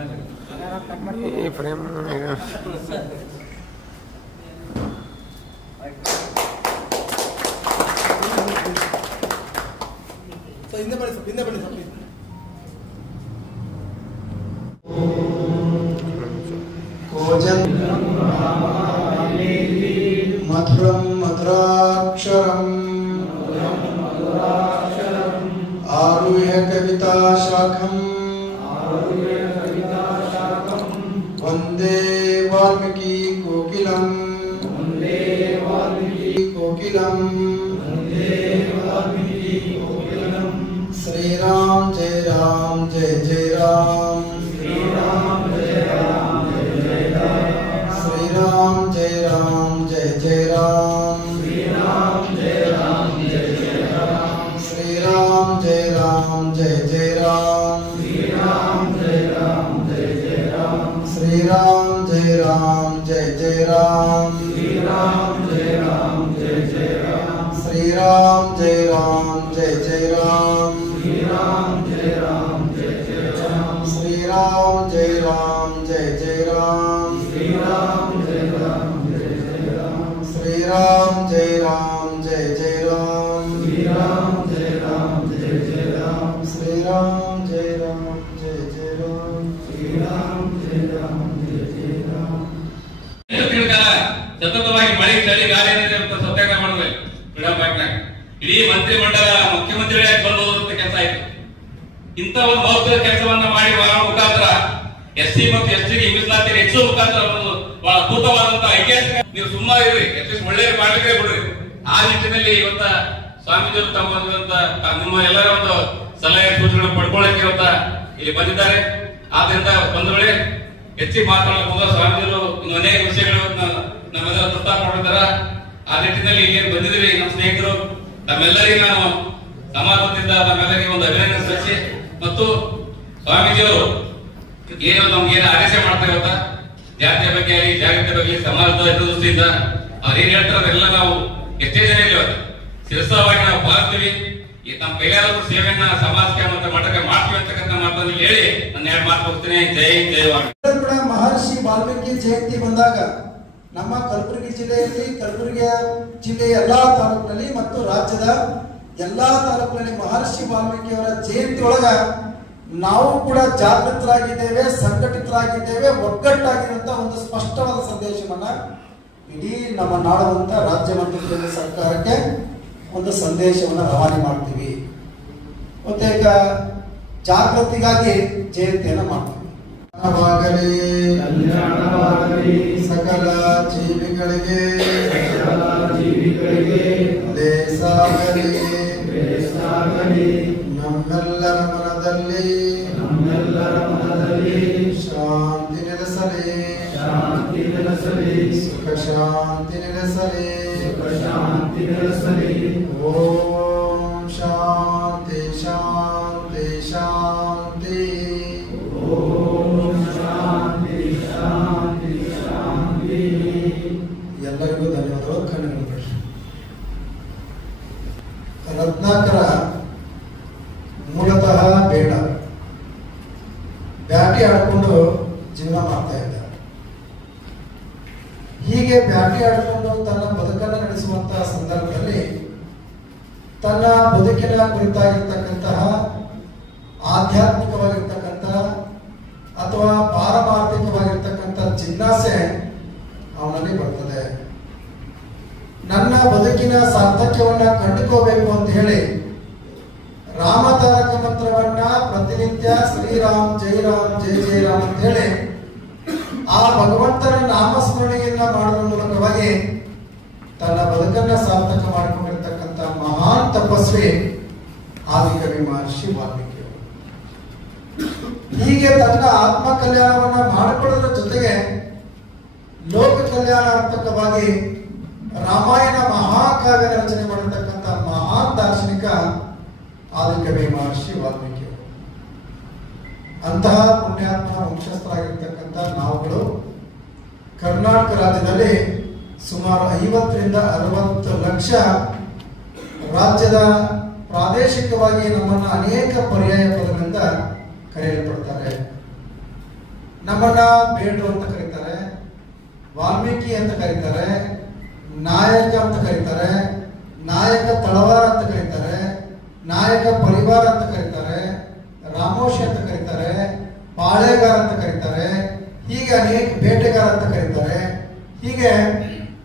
ಈ ಫ್ರೇಮ್ ಹಿಂದೆ ಬನ್ನಿ ಸ್ವಲ್ಪ, ಹಿಂದೆ ಬನ್ನಿ ಸ್ವಲ್ಪ. ಮಧುರಂ ಮಧುರಾಕ್ಷರಂ ಆರುಹ್ಯ ಕವಿತಾ ಶಾಖಂ ವಂದೇ ವಾಲ್ಮೀಕಿ ಕೋಕಿಲಂ ಶ್ರೀರಾಮ್ ಜಯ ರಾಮ್ ಜಯ ಜಯ ರಾಮ್ ಶ್ರೀರಾಮ್ ಜಯ ರಾಮ್ ಜಯ ಜಯ ರಾಮ್ ಶ್ರೀರಾಮ್ ಜಯ ರಾಮ್ ಜಯ ಜಯ ರಾಮ್ ಶ್ರೀರಾಮ್ ಜಯ ರಾಮ್ ಜಯ ಜಯ ರಾಮ್ ಶ್ರೀರಾಮ್ ಜಯ ರಾಮ್ ಜಯ ಜಯ ರಾಮ್ ಶ್ರೀರಾಮ್ ಜಯ ರಾಮ್ ಜಯ ಜಯ ರಾಮ್ ಶ್ರೀರಾಮ್ ಜಯ ರಾಮ್ ಜಯ ಜಯ ರಾಮ್ ಶ್ರೀರಾಮ್ ಜಯ ರಾಮ್ ಜಯ ಜಯ ರಾಮ್ ಶ್ರೀರಾಮ್ ಜಯ ರಾಮ್ ಜಯ ಜಯ ರಾಮ್ ಸತತವಾಗಿ ಮಳೆ ಚಳಿ ಗಾಳಿ ಸತ್ಯಾಗ್ರಹ ಮಾಡಿದ್ರೆ ಕ್ರೀಡಾ ಪಾರ್ಕ್ನಾಗ ಇಡೀ ಮಂತ್ರಿ ಮಂಡಲ ಮುಖ್ಯಮಂತ್ರಿಗಳಾಗಿ ಬರ್ಬೋದು ಅಂತ ಕೆಲಸ ಆಯ್ತು. ಇಂಥ ಒಂದು ಮಹತ್ವದ ಕೆಲಸವನ್ನ ಮಾಡಿ ಮುಖಾಂತರ ಎಸ್ಸಿ ಮತ್ತು ಎಸ್ಟಿಗೆ ಮೀಸಲಾತಿ ಹೆಚ್ಚು ಮುಖಾಂತರ ಒಂದು ಬಹಳ ಅದ್ಭುತವಾದಂತಹ ಐತಿಹಾಸಿಕ. ನೀವು ಸುಮ್ಮನೆ ಇರ್ರಿ, ಅಟ್ಲೀಸ್ಟ್ ಒಳ್ಳೆ ಮಾಡ್ಲಿಕ್ಕೆ ಬಿಡ್ರಿ. ಆ ನಿಟ್ಟಿನಲ್ಲಿ ಇವತ್ತ ಸ್ವಾಮೀಜಿಯವರು ತಮ್ಮ ನಿಮ್ಮ ಎಲ್ಲರ ಒಂದು ಸಲಹೆ ಸೂಚನೆ ಪಡ್ಕೊಳ್ಳಕ್ಕೆ ಇವತ್ತ ಇಲ್ಲಿ ಬಂದಿದ್ದಾರೆ. ಆದ್ರಿಂದ ಒಂದು ವೇಳೆ ಹೆಚ್ಚಿಗೆ ಮಾತನಾಡಬಹುದು ಸ್ವಾಮೀಜಿಯವರು ಇನ್ನು ಅನೇಕ ವಿಷಯಗಳು ನಮ್ಮೆಲ್ಲರ ಪ್ರಸ್ತಾಪ ಮಾಡಿದಾರ. ಆ ನಿಟ್ಟಿನಲ್ಲಿ ಇಲ್ಲಿ ಬಂದಿದ್ದೀವಿ ನಮ್ಮ ಸ್ನೇಹಿತರು. ತಮ್ಮೆಲ್ಲರಿಗೆ ನಾನು ಸಮಾಜದಿಂದ ನಮ್ಮೆಲ್ಲರಿಗೆ ಒಂದು ಅಭಿನಂದನೆ ಸಲ್ಲಿಸಿ ಮತ್ತು ಸ್ವಾಮೀಜಿಯವರು ಏನು ನಮ್ಗೆ ಏನು ಆದೇಶ ಮಾಡ್ತಾ ಇರುತ್ತ ಜಾತಿಯ ಬಗ್ಗೆ ಆಗಲಿ ಜಾಗೃತಿ ಬಗ್ಗೆ ಸಮಾಜದ ದೃಷ್ಟಿಯಿಂದ ಅವ್ರು ಏನ್ ಹೇಳ್ತಾರೆ ಅದೆಲ್ಲ ನಾವು ಎಷ್ಟೇ ಜನ ಇವತ್ತು ಶಿರಸವಾಗಿ ನಾವು ಪಾಲಿಸ್ತೀವಿ. ಈ ನಮ್ಮ ಕೈಲಾದಷ್ಟು ಸೇವೆಯನ್ನ ಸಮಾಜಕ್ಕೆ ಮತ್ತು ಮಠಕ್ಕೆ ಮಾಡ್ತೀವಿ ಅಂತಕ್ಕಂಥ ಮಾತನ್ನು ಹೇಳಿ ನನ್ನ ಎರಡು ಮಾತು ಹೋಗ್ತೀನಿ. ಜೈ ಜೈ ಮಹರ್ಷಿ ವಾಲ್ಮೀಕಿ ಜಯಂತಿ ಬಂದಾಗ ನಮ್ಮ ಕಲಬುರಗಿ ಜಿಲ್ಲೆಯಲ್ಲಿ, ಕಲಬುರಗಿ ಜಿಲ್ಲೆಯ ಎಲ್ಲಾ ತಾಲೂಕಿನಲ್ಲಿ ಮತ್ತು ರಾಜ್ಯದ ಎಲ್ಲಾ ತಾಲೂಕಿನಲ್ಲಿ ಮಹರ್ಷಿ ವಾಲ್ಮೀಕಿ ಅವರ ಜಯಂತಿ ಒಳಗ ನಾವು ಕೂಡ ಜಾಗೃತರಾಗಿದ್ದೇವೆ, ಸಂಘಟಿತರಾಗಿದ್ದೇವೆ, ಒಗ್ಗಟ್ಟಾಗಿರುವಂತಹ ಒಂದು ಸ್ಪಷ್ಟವಾದ ಸಂದೇಶವನ್ನ ಇಡೀ ನಮ್ಮ ನಾಡುವಂತ ರಾಜ್ಯ ಮತ್ತು ಕೇಂದ್ರ ಸರ್ಕಾರಕ್ಕೆ ಒಂದು ಸಂದೇಶವನ್ನು ರವಾನೆ ಮಾಡ್ತೀವಿ. ಮತ್ತೆ ಈಗ ಜಾಗೃತಿಗಾಗಿ ಜಯಂತಿಯನ್ನು ಮಾಡ್ತೀವಿ. ಸಕಲ ಜೀವಿಗಳಿಗೆ ನಮ್ಮೆಲ್ಲರ ಮನದಲ್ಲಿ ಶಾಂತಿ ನೆಲೆಸಲಿ, ಸುಖ ಶಾಂತಿ ನೆಲೆಸಲಿ. ಓಂ ಶಾಂತಿ ಶಾಂತಿ ಶಾಂತಿ. ಎಲ್ಲರಿಗೂ ಧನ್ಯವಾದಗಳು. ಕಣ್ಣುಗಳು ಬಿಡ್ರಿ. ರತ್ನಾಕರ ಮೂಲತಃ ಬೇಡ ಬ್ಯಾಟಿ ಆಡ್ಕೊಂಡು ಜೀವನ ಮಾಡ್ತಾ ಇದ್ದ. ಹೀಗೆ ಬ್ಯಾಟಿ ಆಡಿಕೊಂಡು ತನ್ನ ಬದುಕನ್ನು ನಡೆಸುವಂತಹ ಸಂದರ್ಭದಲ್ಲಿ ತನ್ನ ಬದುಕಿನ ಕುರಿತಾಗಿರ್ತಕ್ಕಂತಹ ಆಧ್ಯಾತ್ಮಿಕವಾಗಿರ್ತಕ್ಕಂತಹ ಅಥವಾ ಪಾರಮಾರ್ಥಿಕವಾಗಿರ್ತಕ್ಕಂಥ ಜಿಜ್ಞಾಸೆ ಅವನಲ್ಲಿ ಬರ್ತದೆ. ನನ್ನ ಬದುಕಿನ ಸಾರ್ಥಕ್ಯವನ್ನ ಕಂಡುಕೋಬೇಕು ಅಂತ ಹೇಳಿ ರಾಮತಾರಕ ಮಂತ್ರವನ್ನ ಪ್ರತಿನಿತ್ಯ ಶ್ರೀರಾಮ್ ಜೈ ರಾಮ್ ಜೈ ಜೈ ರಾಮ್ ಅಂತ ಹೇಳಿ ಆ ಭಗವಂತನ ನಾಮಸ್ಮರಣೆಯನ್ನ ಮಾಡುವ ಮೂಲಕವಾಗಿ ತನ್ನ ಬದುಕನ್ನ ಸಾರ್ಥಕ ಮಾಡಿಕೊಂಡಿರ್ತಕ್ಕಂಥ ಮಹಾನ್ ತಪಸ್ವಿ ಆದಿಕವಿ ಮಹರ್ಷಿ ವಾಲ್ಮೀಕಿ. ಹೀಗೆ ತನ್ನ ಆತ್ಮ ಕಲ್ಯಾಣವನ್ನ ಮಾಡಿಕೊಳ್ಳೋದ್ರ ಜೊತೆಗೆ ಲೋಕ ಕಲ್ಯಾಣಾರ್ಥಕವಾಗಿ ರಾಮಾಯಣ ಮಹಾಕಾವ್ಯ ರಚನೆ ಮಾಡಿರ್ತಕ್ಕಂಥ ಮಹಾನ್ ದಾರ್ಶನಿಕ ಆದಿಕವಿ ಮಹರ್ಷಿ ವಾಲ್ಮೀಕಿ. ಅಂತಹ ಪುಣ್ಯಾತ್ಮನ ವಂಶಸ್ಥರಾಗಿರ್ತಕ್ಕಂಥ ನಾವುಗಳು ಕರ್ನಾಟಕ ರಾಜ್ಯದಲ್ಲಿ ಸುಮಾರು 50ರಿಂದ 60 ಲಕ್ಷ ರಾಜ್ಯದ ಪ್ರಾದೇಶಿಕವಾಗಿ ನಮ್ಮನ್ನು ಅನೇಕ ಪರ್ಯಾಯ ಪದಗಳಿಂದ ಕರೆಯಲ್ಪಡ್ತಾರೆ. ನಮ್ಮನ್ನ ಬೇಡು ಅಂತ ಕರೀತಾರೆ, ವಾಲ್ಮೀಕಿ ಅಂತ ಕರೀತಾರೆ, ನಾಯಕ ಅಂತ ಕರೀತಾರೆ, ನಾಯಕ ತಳವಾರ ಅಂತ ಕರೀತಾರೆ, ನಾಯಕ ಪರಿವಾರ ಅಂತ ಕರೀತಾರೆ, ರಾಮೋಶಿ ಅಂತ ಕರೀತಾರೆ, ಪಾಳೆಗಾರ ಅಂತ ಕರೀತಾರೆ, ಹೀಗೆ ಅನೇಕ ಬೇಟೆಗಾರ ಅಂತ ಕರೀತಾರೆ. ಹೀಗೆ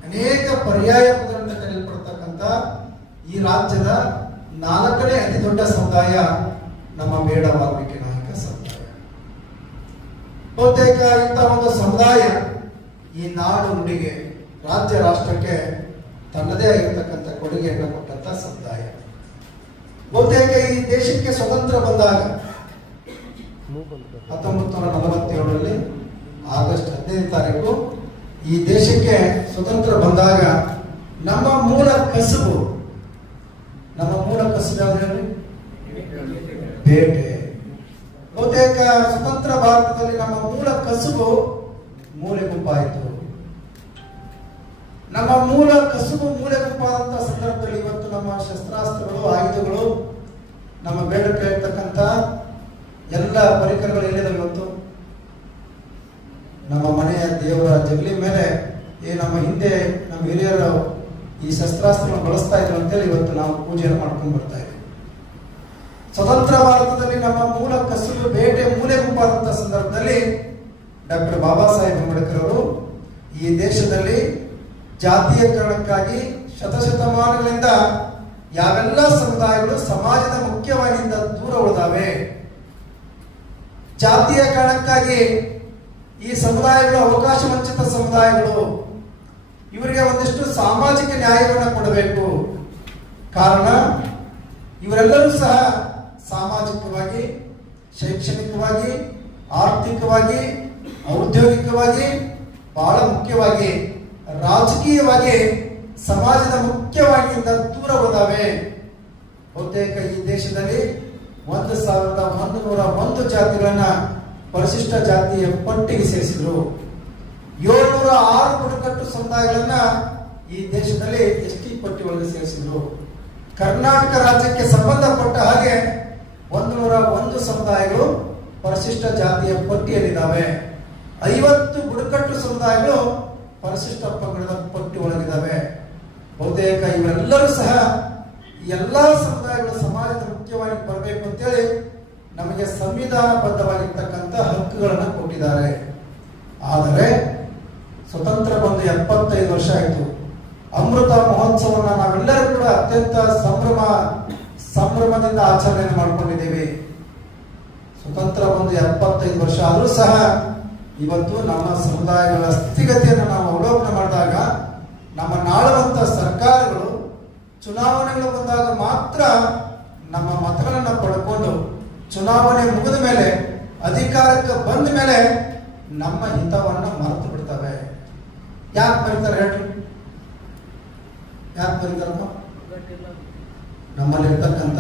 ಅನೇಕ ಪರ್ಯಾಯ ಪದಗಳಿಂದ ಕರೆಯಲ್ಪಡ್ತಕ್ಕಂಥ ಈ ರಾಜ್ಯದ 4ನೇ ಅತಿ ದೊಡ್ಡ ಸಮುದಾಯ ನಮ್ಮ ಬೇಡ ವಾಲ್ಮೀಕಿ ನಾಯಕ ಸಮುದಾಯ. ಬಹುತೇಕ ಇಂಥ ಒಂದು ಸಮುದಾಯ ಈ ನಾಡು ನುಡಿಗೆ, ರಾಜ್ಯ ರಾಷ್ಟ್ರಕ್ಕೆ ತನ್ನದೇ ಆಗಿರ್ತಕ್ಕಂಥ ಕೊಡುಗೆಯನ್ನು ಕೊಟ್ಟಂತ ಸಮುದಾಯ. ಬಹುತೇಕ ಈ ದೇಶಕ್ಕೆ ಸ್ವತಂತ್ರ ಬಂದಾಗ 1947ರಲ್ಲಿ ಆಗಸ್ಟ್ 15ನೇ ತಾರೀಕು ಈ ದೇಶಕ್ಕೆ ಸ್ವತಂತ್ರ ಬಂದಾಗ ನಮ್ಮ ಮೂಲ ಕಸುಬು ಯಾವ್ದು? ಬೇಟೆ. ಬಹುತೇಕ ಸ್ವತಂತ್ರ ಭಾರತದಲ್ಲಿ ನಮ್ಮ ಮೂಲ ಕಸುಬು ಮೂಲೆ ಗುಂಪಾಯಿತು. ನಮ್ಮ ಮೂಲ ಕಸುಬು ಮೂಲೆ ಗುಂಪಾದಂತಹ ಸಂದರ್ಭದಲ್ಲಿ ಇವತ್ತು ನಮ್ಮ ಶಸ್ತ್ರಾಸ್ತ್ರಗಳು, ಆಯುಧಗಳು, ನಮ್ಮ ಬೇಡಕ್ಕೆ ಇರ್ತಕ್ಕಂಥ ಎಲ್ಲ ಪರಿಕರಗಳು ಎಲ್ಲಿದೆ ಇವತ್ತು? ನಮ್ಮ ಮನೆಯ ದೇವರ ಜಗಲಿ ಮೇಲೆ ನಮ್ಮ ಹಿಂದೆ ನಮ್ಮ ಹಿರಿಯರು ಈ ಶಸ್ತ್ರಾಸ್ತ್ರಗಳನ್ನು ಬಳಸ್ತಾ ಇದ್ರು ಅಂತೇಳಿ ಇವತ್ತು ನಾವು ಪೂಜೆಯನ್ನು ಮಾಡ್ಕೊಂಡು ಬರ್ತಾ ಇದ್ದೀವಿ. ಸ್ವತಂತ್ರ ಭಾರತದಲ್ಲಿ ನಮ್ಮ ಮೂಲ ಕಸುಬು ಬೇಟೆ ಮೂಲೆ ಗುಂಪಾದಂತಹ ಸಂದರ್ಭದಲ್ಲಿ ಡಾಕ್ಟರ್ ಬಾಬಾ ಸಾಹೇಬ್ ಅಂಬೇಡ್ಕರ್ ಅವರು ಈ ದೇಶದಲ್ಲಿ ಜಾತೀಯಕರಣಕ್ಕಾಗಿ ಶತಶತಮಾನಗಳಿಂದ ಯಾವೆಲ್ಲ ಸಮುದಾಯಗಳು ಸಮಾಜದ ಮುಖ್ಯವಾಹಿನಿಯಿಂದ ದೂರ ಉಳಿದಾವೆ, ಜಾತಿಯ ಕಾರಣಕ್ಕಾಗಿ ಈ ಸಮುದಾಯಗಳು ಅವಕಾಶ ವಂಚಿತ ಸಮುದಾಯಗಳು, ಇವರಿಗೆ ಒಂದಿಷ್ಟು ಸಾಮಾಜಿಕ ನ್ಯಾಯವನ್ನು ಕೊಡಬೇಕು. ಕಾರಣ ಇವರೆಲ್ಲರೂ ಸಹ ಸಾಮಾಜಿಕವಾಗಿ, ಶೈಕ್ಷಣಿಕವಾಗಿ, ಆರ್ಥಿಕವಾಗಿ, ಔದ್ಯೋಗಿಕವಾಗಿ, ಬಹಳ ಮುಖ್ಯವಾಗಿ ರಾಜಕೀಯವಾಗಿ ಸಮಾಜದ ಮುಖ್ಯವಾಗಿಯಿಂದ ದೂರ ಹೋದಾವೆ. ಬಹುತೇಕ ಈ ದೇಶದಲ್ಲಿ 1101 ಜಾತಿಗಳನ್ನ ಪರಿಶಿಷ್ಟ ಜಾತಿಯ ಪಟ್ಟಿಗೆ ಸೇರಿಸಿದ್ರು. 706 ಬುಡಕಟ್ಟು ಸಮುದಾಯಗಳನ್ನ ಈ ದೇಶದಲ್ಲಿ ಎಸ್ಟಿ ಪಟ್ಟಿ ಒಳಗೆ ಸೇರಿಸಿದ್ರು. ಕರ್ನಾಟಕ ರಾಜ್ಯಕ್ಕೆ ಸಂಬಂಧಪಟ್ಟ ಹಾಗೆ 101 ಸಮುದಾಯಗಳು ಪರಿಶಿಷ್ಟ ಜಾತಿಯ ಪಟ್ಟಿಯಲ್ಲಿದ್ದಾವೆ. 50 ಬುಡಕಟ್ಟು ಸಮುದಾಯಗಳು ಪರಿಶಿಷ್ಟ ಪಂಗಡದ ಪಟ್ಟಿ ಒಳಗಿದ್ದಾವೆ. ಬಹುತೇಕ ಇವರೆಲ್ಲರೂ ಸಹ ಎಲ್ಲಾ ಸಮುದಾಯಗಳು ಸಮಾಜದ ಮುಖ್ಯವಾಗಿ ಬರಬೇಕು ಅಂತೇಳಿ ನಮಗೆ ಸಂವಿಧಾನಬದ್ಧವಾಗಿರ್ತಕ್ಕಂಥ ಹಕ್ಕುಗಳನ್ನು ಕೊಟ್ಟಿದ್ದಾರೆ. ಆದರೆ ಸ್ವತಂತ್ರ ಬಂದು 75 ವರ್ಷ ಆಯಿತು. ಅಮೃತ ಮಹೋತ್ಸವವನ್ನು ನಾವೆಲ್ಲರೂ ಕೂಡ ಅತ್ಯಂತ ಸಂಭ್ರಮದಿಂದ ಆಚರಣೆ ಮಾಡ್ಕೊಂಡಿದ್ದೀವಿ. ಸ್ವತಂತ್ರ ಬಂದು 75 ವರ್ಷ ಆದರೂ ಸಹ ಇವತ್ತು ನಮ್ಮ ಸಮುದಾಯಗಳ ಸ್ಥಿತಿಗತಿಯನ್ನು ನಾವು ಅವಲೋಕನ ಮಾಡಿದಾಗ ನಮ್ಮ ನಾಳುವಂತ ಸರ್ಕಾರಗಳು ಚುನಾವಣೆಗಳು ಬಂದಾಗ ಮಾತ್ರ ನಮ್ಮ ಮತಗಳನ್ನು ಪಡ್ಕೊಂಡು ಚುನಾವಣೆ ಮುಗಿದ ಮೇಲೆ ಅಧಿಕಾರಕ್ಕೆ ಬಂದ ಮೇಲೆ ನಮ್ಮ ಹಿತವನ್ನು ಮರೆತು ಬಿಡ್ತವೆ. ಯಾಕೆ ಬರೀತಾರೆ ಹೇಳ್ರಿ? ಯಾಕೆ ಬರೀತಾರಪ್ಪ? ನಮ್ಮಲ್ಲಿರ್ತಕ್ಕಂಥ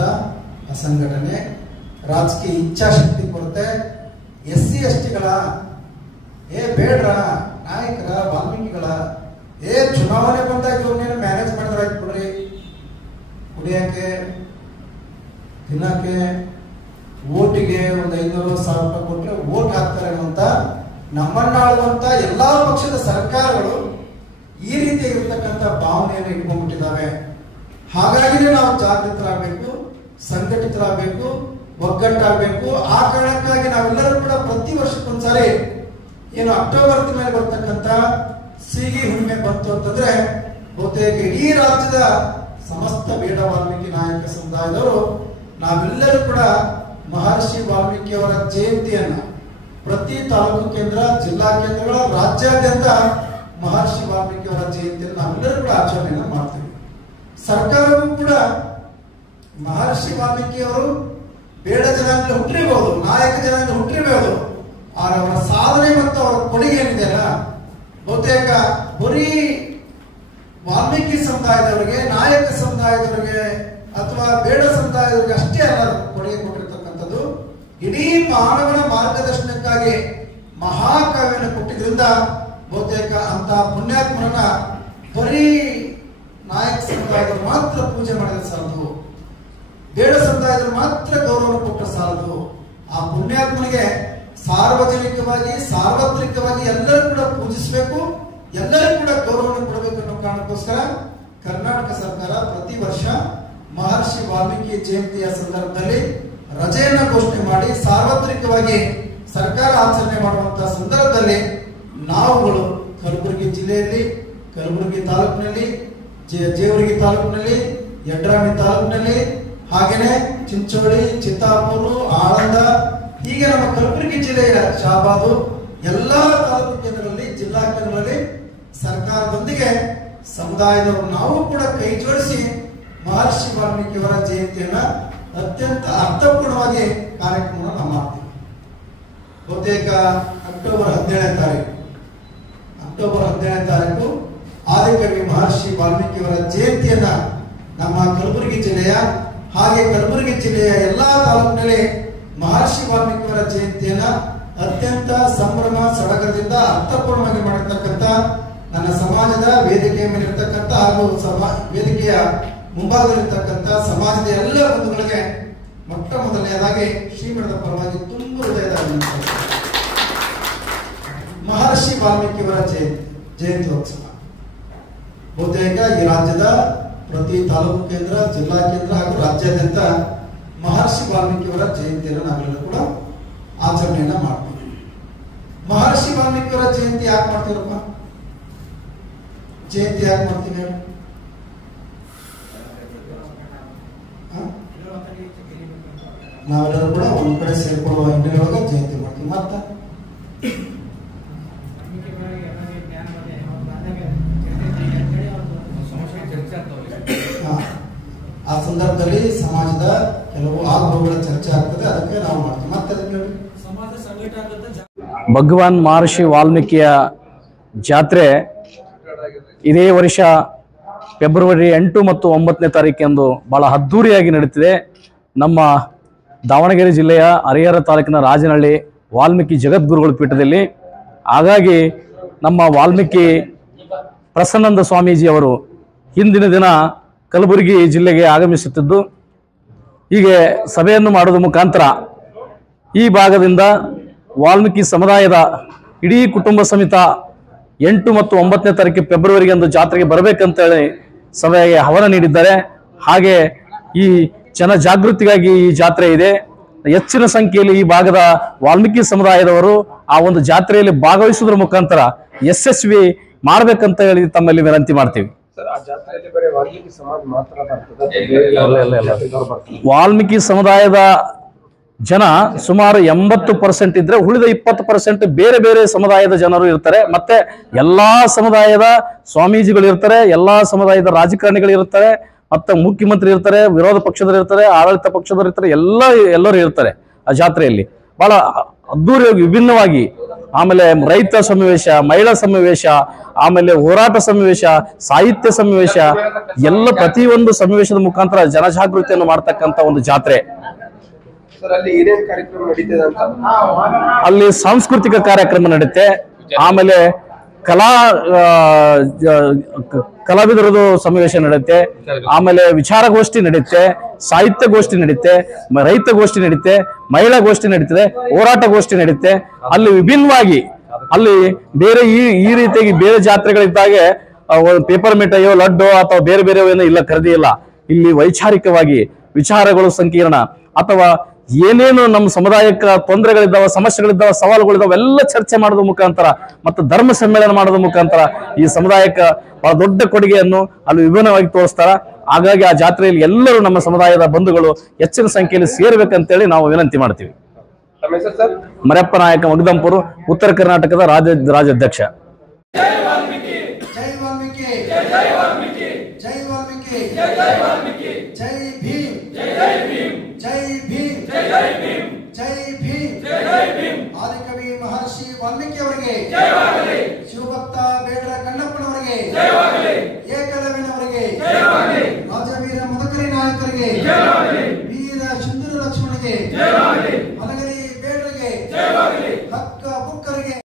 ಅಸಂಘಟನೆ, ರಾಜಕೀಯ ಇಚ್ಛಾಶಕ್ತಿ ಕೊರತೆ, SC STಗಳ ಬೇಡ್ರ ನಾಯಕರ ವಾಲ್ಮೀಕಿಗಳ ಚುನಾವಣೆ ಬಂದಾಗ ಇವ್ರನ್ನೇನು ಮ್ಯಾನೇಜ್ ಮಾಡಿದ್ರೆ ಆಯ್ತು ಬಿಡ್ರಿ, ಕುಡಿಯಕ್ಕೆ ತಿನ್ನಕ್ಕೆ ಓಟಿಗೆ ಒಂದು 500,000 ರೂಪಾಯಿ ಕೊಟ್ಟರೆ ಓಟ್ ಹಾಕ್ತಾರೆ ಅಂತ ನಮ್ಮನ್ನಾಳುವಂತ ಎಲ್ಲಾ ಪಕ್ಷದ ಸರ್ಕಾರಗಳು ಈ ರೀತಿಯಾಗಿರ್ತಕ್ಕಂಥ ಭಾವನೆಯನ್ನು ಇಟ್ಕೊಂಡ್ಬಿಟ್ಟಿದ್ದಾವೆ. ಹಾಗಾಗಿನೇ ನಾವು ಜಾಗೃತರಾಗಬೇಕು, ಸಂಘಟಿತರಾಗಬೇಕು, ಒಗ್ಗಟ್ಟಾಗಬೇಕು. ಆ ಕಾರಣಕ್ಕಾಗಿ ನಾವೆಲ್ಲರೂ ಕೂಡ ಪ್ರತಿ ವರ್ಷಕ್ಕೊಂದ್ಸಾರಿ ಏನು ಅಕ್ಟೋಬರ್ ತಿಂಗಳಲ್ಲಿ ಬರ್ತಕ್ಕಂಥ ಸೀಗಿ ಹುಣ್ಣಿಮೆ ಬಂತು ಅಂತಂದ್ರೆ ಬಹುತೇಕ ಇಡೀ ರಾಜ್ಯದ ಸಮಸ್ತ ಬೇಡ ವಾಲ್ಮೀಕಿ ನಾಯಕ ಸಮುದಾಯದವರು ನಾವೆಲ್ಲರೂ ಕೂಡ ಮಹರ್ಷಿ ವಾಲ್ಮೀಕಿಯವರ ಜಯಂತಿಯನ್ನ ಪ್ರತಿ ತಾಲೂಕು ಕೇಂದ್ರ, ಜಿಲ್ಲಾ ಕೇಂದ್ರಗಳ, ರಾಜ್ಯಾದ್ಯಂತ ಮಹರ್ಷಿ ವಾಲ್ಮೀಕಿಯವರ ಜಯಂತಿಯನ್ನು ನಾವೆಲ್ಲರೂ ಕೂಡ ಆಚರಣೆಯನ್ನು ಮಾಡ್ತೀವಿ. ಸರ್ಕಾರವೂ ಕೂಡ ಮಹರ್ಷಿ ವಾಲ್ಮೀಕಿಯವರು ಬೇಡ ಜನಾಂಗ ಹುಟ್ಟಿರಬಹುದು, ನಾಯಕ ಜನಾಂಗ ಹುಟ್ಟಿರಬಹುದು, ಆದರೆ ಅವರ ಸಾಧನೆ ಮತ್ತು ಅವರ ಕೊಡುಗೆ ಏನಿದೆಯಲ್ಲ ಬಹುತೇಕ ಬರೀ ವಾಲ್ಮೀಕಿ ಸಮುದಾಯದವರಿಗೆ, ನಾಯಕ ಸಮುದಾಯದವರಿಗೆ ಅಥವಾ ಬೇಡ ಸಮುದಾಯದವರಿಗೆ ಅಷ್ಟೇ ಅಲ್ಲ ಕೊಡುಗೆ ಕೊಟ್ಟಿರ್ತಕ್ಕಂಥದ್ದು. ಇಡೀ ಮಾನವನ ಮಾರ್ಗದರ್ಶನಕ್ಕಾಗಿ ಮಹಾಕಾವ್ಯವನ್ನು ಕೊಟ್ಟಿದ್ರಿಂದ ಬಹುತೇಕ ಅಂತ ಪುಣ್ಯಾತ್ಮರನ್ನ ಬರೀ ನಾಯಕ ಸಮುದಾಯದವರು ಮಾತ್ರ ಪೂಜೆ ಮಾಡಿದ್ರೆ ಸಾಲದು, ಬೇಡ ಸಮುದಾಯದವರು ಮಾತ್ರ ಗೌರವ ಕೊಟ್ಟರೆ ಸಾಲದು. ಆ ಪುಣ್ಯಾತ್ಮನಿಗೆ ಸಾರ್ವಜನಿಕವಾಗಿ ಸಾರ್ವತ್ರಿಕವಾಗಿ ಎಲ್ಲರೂ ಕೂಡ ಪೂಜಿಸಬೇಕು, ಎಲ್ಲರಿಗೂ ಕೂಡ ಗೌರವವನ್ನು ಕೊಡಬೇಕು ಅನ್ನೋ ಕಾರಣಕ್ಕೋಸ್ಕರ ಕರ್ನಾಟಕ ಸರ್ಕಾರ ಪ್ರತಿ ವರ್ಷ ಮಹರ್ಷಿ ವಾಲ್ಮೀಕಿ ಜಯಂತಿಯ ಸಂದರ್ಭದಲ್ಲಿ ರಜೆಯನ್ನ ಘೋಷಣೆ ಮಾಡಿ ಸಾರ್ವತ್ರಿಕವಾಗಿ ಸರ್ಕಾರ ಆಚರಣೆ ಮಾಡುವಂತಹ ಸಂದರ್ಭದಲ್ಲಿ ನಾವುಗಳು ಕಲಬುರಗಿ ಜಿಲ್ಲೆಯಲ್ಲಿ, ಕಲಬುರಗಿ ತಾಲೂಕಿನಲ್ಲಿ, ಜೇವರ್ಗಿ ತಾಲೂಕಿನಲ್ಲಿ, ಯಡ್ರಾಮಿ ತಾಲೂಕಿನಲ್ಲಿ, ಹಾಗೇನೆ ಚಿಂಚೋಳಿ, ಚಿತ್ತಾಪುರ, ಆಳಂದ, ಹೀಗೆ ನಮ್ಮ ಕಲಬುರಗಿ ಜಿಲ್ಲೆಯ ಶಾಬಾದು ಎಲ್ಲಾ ತಾಲೂಕು ಕೇಂದ್ರಗಳಲ್ಲಿ, ಜಿಲ್ಲಾ ಕೇಂದ್ರಗಳಲ್ಲಿ ಸರ್ಕಾರದೊಂದಿಗೆ ಸಮುದಾಯದವರು ನಾವು ಕೂಡ ಕೈ ಜೋಡಿಸಿ ಮಹರ್ಷಿ ವಾಲ್ಮೀಕಿಯವರ ಜಯಂತಿಯನ್ನ ಅತ್ಯಂತ ಅರ್ಥಪೂರ್ಣವಾಗಿ ಕಾರ್ಯಕ್ರಮವನ್ನು ನಾವು ಮಾಡ್ತೀವಿ. ಬಹುತೇಕ ಅಕ್ಟೋಬರ್ 17ನೇ ತಾರೀಕು ಆದಿಕವಿ ಮಹರ್ಷಿ ವಾಲ್ಮೀಕಿಯವರ ಜಯಂತಿಯನ್ನ ನಮ್ಮ ಕಲಬುರಗಿ ಜಿಲ್ಲೆಯ ಹಾಗೆ ಕಲಬುರಗಿ ಜಿಲ್ಲೆಯ ಎಲ್ಲಾ ತಾಲೂಕಿನಲ್ಲಿ ಮಹರ್ಷಿ ವಾಲ್ಮೀಕಿಯವರ ಜಯಂತಿಯನ್ನ ಅತ್ಯಂತ ಸಂಭ್ರಮ ಸಡಗರದಿಂದ ಅರ್ಥಪೂರ್ಣವಾಗಿ ಮಾಡಿರ್ತಕ್ಕಂಥ ನನ್ನ ಸಮಾಜದ ವೇದಿಕೆಯ ಮೇಲೆ ಇರ್ತಕ್ಕಂಥ ಹಾಗೂ ವೇದಿಕೆಯ ಮುಂಭಾಗದಲ್ಲಿರ್ತಕ್ಕಂಥ ಸಮಾಜದ ಎಲ್ಲ ಬಂಧುಗಳಿಗೆ ಮೊಟ್ಟ ಮೊದಲನೆಯದಾಗಿ ಶ್ರೀಮಠದ ಪರವಾಗಿ ತುಂಬ ಹೃದಯದ ಮಹರ್ಷಿ ವಾಲ್ಮೀಕಿಯವರ ಜಯಂತ್ಯೋತ್ಸವ ಬಹುತೇಕ ಈ ರಾಜ್ಯದ ಪ್ರತಿ ತಾಲೂಕು ಕೇಂದ್ರ, ಜಿಲ್ಲಾ ಕೇಂದ್ರ ಹಾಗೂ ರಾಜ್ಯಾದ್ಯಂತ ಮಹರ್ಷಿ ವಾಲ್ಮೀಕಿಯವರ ಜಯಂತಿಯನ್ನು ನಾವೆಲ್ಲರೂ ಕೂಡ ಆಚರಣೆಯನ್ನ ಮಾಡ್ತೀವಿ. ಮಹರ್ಷಿ ವಾಲ್ಮೀಕಿಯವರ ಜಯಂತಿ ಯಾಕೆ ಮಾಡ್ತೀವಪ್ಪ? ಜಯಂತಿ ಯಾಕೆ ಮಾಡ್ತೀವಿ ಹೇಳಿ? ನಾವೆಲ್ಲರೂ ಕೂಡ ಒಂದ್ ಕಡೆ ಸೇರ್ಕೊಳ್ಳುವ ಹಿನ್ನೆಲೆಯೊಳಗೆ ಜಯಂತಿ ಮಾಡ್ತೀವಿ. ಮತ್ತೆ ಆ ಸಂದರ್ಭದಲ್ಲಿ ಸಮಾಜದ ಕೆಲವು ಆಗುಗಳ ಚರ್ಚೆ ಆಗ್ತದೆ, ಅದಕ್ಕೆ ನಾವು ಮಾಡ್ತೀವಿ. ಮತ್ತೆ ಭಗವಾನ್ ಮಹರ್ಷಿ ವಾಲ್ಮೀಕಿಯ ಜಾತ್ರೆ ಇದೇ ವರ್ಷ ಫೆಬ್ರವರಿ 8 ಮತ್ತು 9ನೇ ತಾರೀಕಂದು ಬಹಳ ಅದ್ದೂರಿಯಾಗಿ ನಡೀತಿದೆ. ನಮ್ಮ ದಾವಣಗೆರೆ ಜಿಲ್ಲೆಯ ಹರಿಹರ ತಾಲೂಕಿನ ರಾಜನಹಳ್ಳಿ ವಾಲ್ಮೀಕಿ ಜಗದ್ಗುರುಗಳ ಪೀಠದಲ್ಲಿ. ಹಾಗಾಗಿ ನಮ್ಮ ವಾಲ್ಮೀಕಿ ಪ್ರಸನ್ನಾನಂದ ಸ್ವಾಮೀಜಿ ಅವರು ಹಿಂದಿನ ದಿನ ಕಲಬುರಗಿ ಜಿಲ್ಲೆಗೆ ಆಗಮಿಸುತ್ತಿದ್ದು, ಹೀಗೆ ಸಭೆಯನ್ನು ಮಾಡುವ ಮುಖಾಂತರ ಈ ಭಾಗದಿಂದ ವಾಲ್ಮೀಕಿ ಸಮುದಾಯದ ಇಡೀ ಕುಟುಂಬ ಸಮೇತ 8 ಮತ್ತು 9ನೇ ತಾರೀಕು ಫೆಬ್ರವರಿಗಂದು ಜಾತ್ರೆಗೆ ಬರಬೇಕಂತೇಳಿ ಸಭೆಗೆ ಆಹ್ವಾನ ನೀಡಿದ್ದಾರೆ. ಹಾಗೆ ಈ ಜನಜಾಗೃತಿಗಾಗಿ ಈ ಜಾತ್ರೆ ಇದೆ. ಹೆಚ್ಚಿನ ಸಂಖ್ಯೆಯಲ್ಲಿ ಈ ಭಾಗದ ವಾಲ್ಮೀಕಿ ಸಮುದಾಯದವರು ಆ ಒಂದು ಜಾತ್ರೆಯಲ್ಲಿ ಭಾಗವಹಿಸುವುದರ ಮುಖಾಂತರ ಯಶಸ್ವಿ ಮಾಡಬೇಕಂತ ಹೇಳಿ ತಮ್ಮಲ್ಲಿ ವಿನಂತಿ ಮಾಡ್ತೀವಿ. ವಾಲ್ಮೀಕಿ ಸಮುದಾಯದ ಜನ ಸುಮಾರು 80% ಇದ್ರೆ ಉಳಿದ 20% ಬೇರೆ ಬೇರೆ ಸಮುದಾಯದ ಜನರು ಇರ್ತಾರೆ. ಮತ್ತೆ ಎಲ್ಲಾ ಸಮುದಾಯದ ಸ್ವಾಮೀಜಿಗಳು ಇರ್ತಾರೆ, ಎಲ್ಲಾ ಸಮುದಾಯದ ರಾಜಕಾರಣಿಗಳು ಇರ್ತಾರೆ, ಮತ್ತೆ ಮುಖ್ಯಮಂತ್ರಿ ಇರ್ತಾರೆ, ವಿರೋಧ ಪಕ್ಷದವರು ಇರ್ತಾರೆ, ಆಡಳಿತ ಪಕ್ಷದವರು ಇರ್ತಾರೆ, ಎಲ್ಲರೂ ಇರ್ತಾರೆ ಆ ಜಾತ್ರೆಯಲ್ಲಿ. ಬಹಳ ಅದ್ದೂರಿಯಾಗಿ ವಿಭಿನ್ನವಾಗಿ, ಆಮೇಲೆ ರೈತ ಸಮಾವೇಶ, ಮಹಿಳಾ ಸಮಾವೇಶ, ಆಮೇಲೆ ಹೋರಾಟ ಸಮಾವೇಶ, ಸಾಹಿತ್ಯ ಸಮಾವೇಶ, ಎಲ್ಲ ಪ್ರತಿಯೊಂದು ಸಮಾವೇಶದ ಮುಖಾಂತರ ಜನಜಾಗೃತಿಯನ್ನು ಮಾಡ್ತಕ್ಕಂಥ ಒಂದು ಜಾತ್ರೆ. ಅಲ್ಲಿ ಸಾಂಸ್ಕೃತಿಕ ಕಾರ್ಯಕ್ರಮ ನಡೆಯುತ್ತೆ, ಆಮೇಲೆ ಕಲಾವಿದರದು ಸಮಾವೇಶ ನಡೆಯುತ್ತೆ, ಆಮೇಲೆ ವಿಚಾರಗೋಷ್ಠಿ ನಡೆಯುತ್ತೆ, ಸಾಹಿತ್ಯ ಗೋಷ್ಠಿ ನಡೆಯುತ್ತೆ, ರೈತ ಗೋಷ್ಠಿ ನಡೆಯುತ್ತೆ, ಮಹಿಳಾ ಗೋಷ್ಠಿ ನಡೀತದೆ, ಹೋರಾಟ ಗೋಷ್ಠಿ ನಡೆಯುತ್ತೆ. ಅಲ್ಲಿ ವಿಭಿನ್ನವಾಗಿ ಅಲ್ಲಿ ಬೇರೆ ಈ ರೀತಿಯಾಗಿ ಬೇರೆ ಜಾತ್ರೆಗಳಿದ್ದಾಗೆ ಪೇಪರ್ ಮಿಠಾಯಿಯೋ ಲಡ್ಡು ಅಥವಾ ಬೇರೆ ಬೇರೆ ಏನೋ ಇಲ್ಲ, ಖರೀದಿ ಇಲ್ಲ. ಇಲ್ಲಿ ವೈಚಾರಿಕವಾಗಿ ವಿಚಾರಗಳು ಸಂಕೀರ್ಣ ಅಥವಾ ಏನೇನು ನಮ್ಮ ಸಮುದಾಯಕ್ಕೆ ತೊಂದರೆಗಳಿದ್ದಾವ, ಸಮಸ್ಯೆಗಳಿದ್ದಾವ, ಸವಾಲುಗಳಿದ್ದಾವ ಎಲ್ಲ ಚರ್ಚೆ ಮಾಡೋದ್ರ ಮುಖಾಂತರ ಮತ್ತು ಧರ್ಮ ಸಮ್ಮೇಳನ ಮಾಡೋದ್ರ ಮುಖಾಂತರ ಈ ಸಮುದಾಯಕ್ಕೆ ಬಹಳ ದೊಡ್ಡ ಕೊಡುಗೆಯನ್ನು ಅಲ್ಲಿ ವಿಭಿನ್ನವಾಗಿ ತೋರಿಸ್ತಾರ. ಹಾಗಾಗಿ ಆ ಜಾತ್ರೆಯಲ್ಲಿ ಎಲ್ಲರೂ ನಮ್ಮ ಸಮುದಾಯದ ಬಂಧುಗಳು ಹೆಚ್ಚಿನ ಸಂಖ್ಯೆಯಲ್ಲಿ ಸೇರ್ಬೇಕಂತೇಳಿ ನಾವು ವಿನಂತಿ ಮಾಡ್ತೀವಿ. ಮರಪ್ಪ ನಾಯಕ ಮಗದಂಪುರ, ಉತ್ತರ ಕರ್ನಾಟಕದ ರಾಜ್ಯಾಧ್ಯಕ್ಷ. ಆದಿಕವಿ ಮಹರ್ಷಿ ವಾಲ್ಮೀಕಿ ಅವರಿಗೆ, ಶಿವಭಕ್ತ ಬೇಡರ ಕಣ್ಣಪ್ಪನವರಿಗೆ, ಏಕಲವ್ಯನವರಿಗೆ, ರಾಜವೀರ ಮದಕರಿ ನಾಯಕರಿಗೆ, ವೀರ ಸಿಂಧೂರ ಲಕ್ಷ್ಮಣಗೆ,